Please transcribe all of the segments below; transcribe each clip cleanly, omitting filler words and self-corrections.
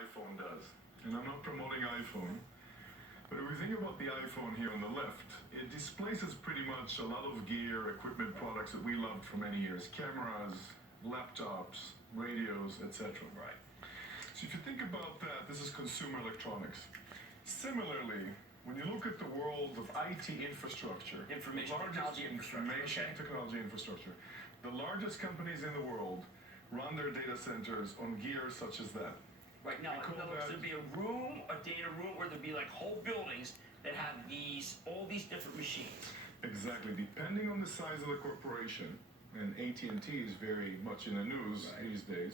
iPhone does. And I'm not promoting iPhone, but if we think about the iPhone here on the left, it displaces pretty much a lot of gear, equipment, products that we loved for many years. Cameras, laptops, radios, etc. Right. So if you think about that, this is consumer electronics. Similarly, when you look at the world of IT infrastructure, Information technology infrastructure, the largest companies in the world run their data centers on gear such as that. Right. Now, in other words, there'd be a room, a data room, where there'd be like whole buildings that have all these different machines. Exactly. Depending on the size of the corporation, and AT&T is very much in the news these days,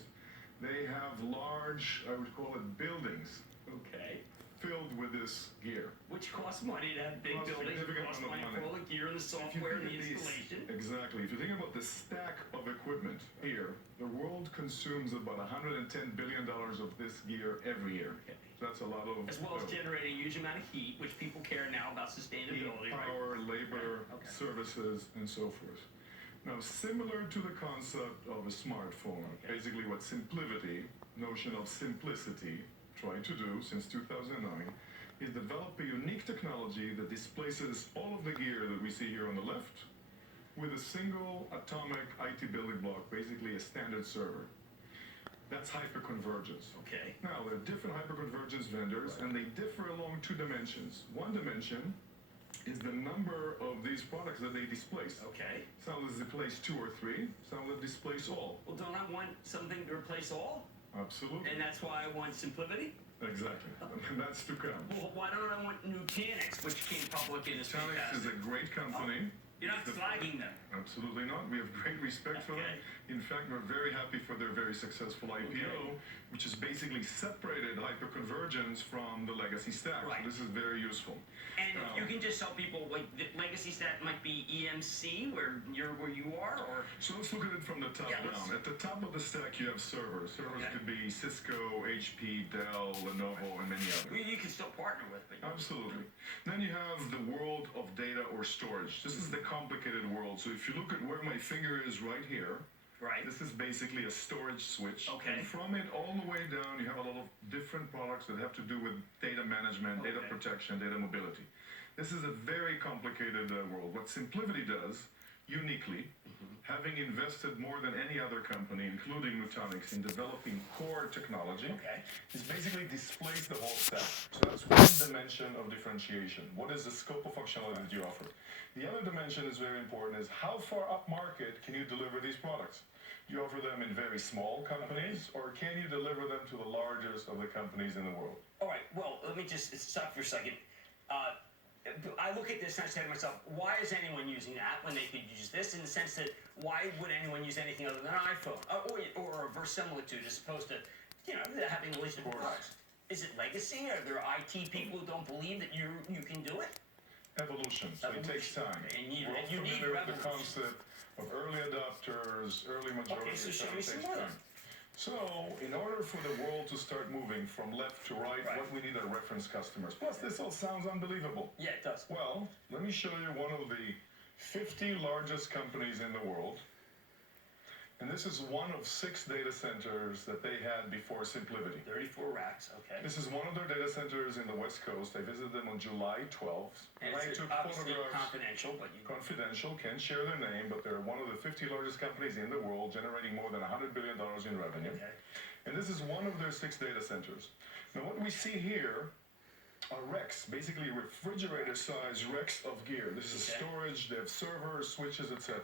they have large, I would call it buildings. Okay. Filled with this gear. Which costs money to have big buildings. It costs money for all the gear and the software and the installation. Exactly. If you think about the stack of equipment here, the world consumes about $110 billion of this gear every year. Okay. That's a lot of... As well as generating a huge amount of heat, which people care now about sustainability. Heat, power, labor, services, and so forth. Now, similar to the concept of a smartphone, basically what Simplivity, notion of simplicity, tried to do since 2009 is develop a unique technology that displaces all of the gear that we see here on the left with a single atomic IT building block, basically a standard server. That's hyperconvergence. Okay. Now, there are different hyperconvergence vendors, and they differ along two dimensions. One dimension is the number of these products that they displace. Okay. Some that displace 2 or 3, some that displace all. Well, don't I want something to replace all? Absolutely. And that's why I want Simplivity? Exactly. And that's to come. Well, why don't I want Nutanix, which came public in this Nutanix is a great company. You're not flagging them. Absolutely not. We have great respect for them. In fact, we're very happy for their very successful IPO, which has basically separated hyperconvergence from the legacy stack. Right. So this is very useful. And if you can just tell people, like, the legacy stack might be EMC, where you are, or... So let's look at it from the top down. At the top of the stack, you have servers. Servers could be Cisco, HP, Dell, Lenovo, and many others. You can still partner with, but... Absolutely. Then you have the world of data or storage. This is the complicated world. So if you look at where my finger is right here, this is basically a storage switch. Okay. And from it all the way down, you have a lot of different products that have to do with data management, data protection, data mobility. This is a very complicated world. What Simplivity does, uniquely, having invested more than any other company, including Nutanix, in developing core technology, is basically displace the whole stack. So that's one dimension of differentiation. What is the scope of functionality that you offer? The other dimension is very important, is how far up market can you deliver these products? Do you offer them in very small companies, or can you deliver them to the largest of the companies in the world? All right, well, let me just stop for a second. I look at this and I say to myself, why is anyone using that when they could use this? In the sense that, why would anyone use anything other than an iPhone? Or a verisimilitude, as opposed to, having a list of products. Is it legacy? Are there IT people who don't believe that you can do it? Evolution. So it takes time. And you need the concept of early adopters, early majority. Okay, so show me some more. So, in order for the world to start moving from left to right, what we need are reference customers. Plus, this all sounds unbelievable. Yeah, it does. Well, let me show you one of the 50 largest companies in the world. And this is one of 6 data centers that they had before Simplivity. 34 racks, okay. This is one of their data centers in the West Coast. I visited them on July 12th. And it's obviously confidential, but confidential, can't share their name, but they're one of the 50 largest companies in the world, generating more than $100 billion in revenue. Okay. And this is one of their 6 data centers. Now, what we see here are racks, basically refrigerator-sized racks of gear. This is storage, they have servers, switches, etc.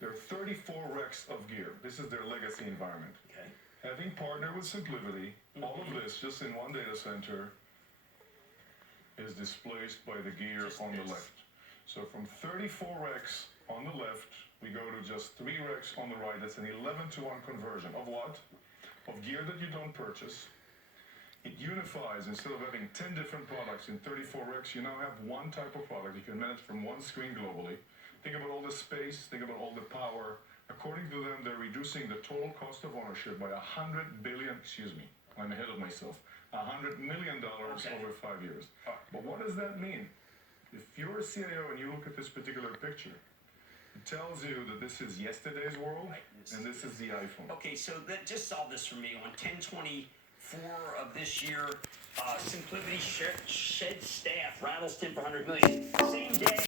There are 34 racks of gear. This is their legacy environment. Okay. Having partnered with Simplivity, all of this just in one data center is displaced by the gear on the left. So from 34 racks on the left, we go to just 3 racks on the right. That's an 11-to-1 conversion of what? Of gear that you don't purchase. It unifies. Instead of having 10 different products in 34 racks, you now have one type of product you can manage from one screen globally. Think about all the space, think about all the power. According to them, they're reducing the total cost of ownership by $100 billion, I'm ahead of myself, $100 million over 5 years. But what does that mean? If you're a CIO and you look at this particular picture, it tells you that this is yesterday's world, and this is the iPhone. Okay, so that just solve this for me on 1024 4 of this year. Simplivity shed staff rattles Tim for 100 million. Same day.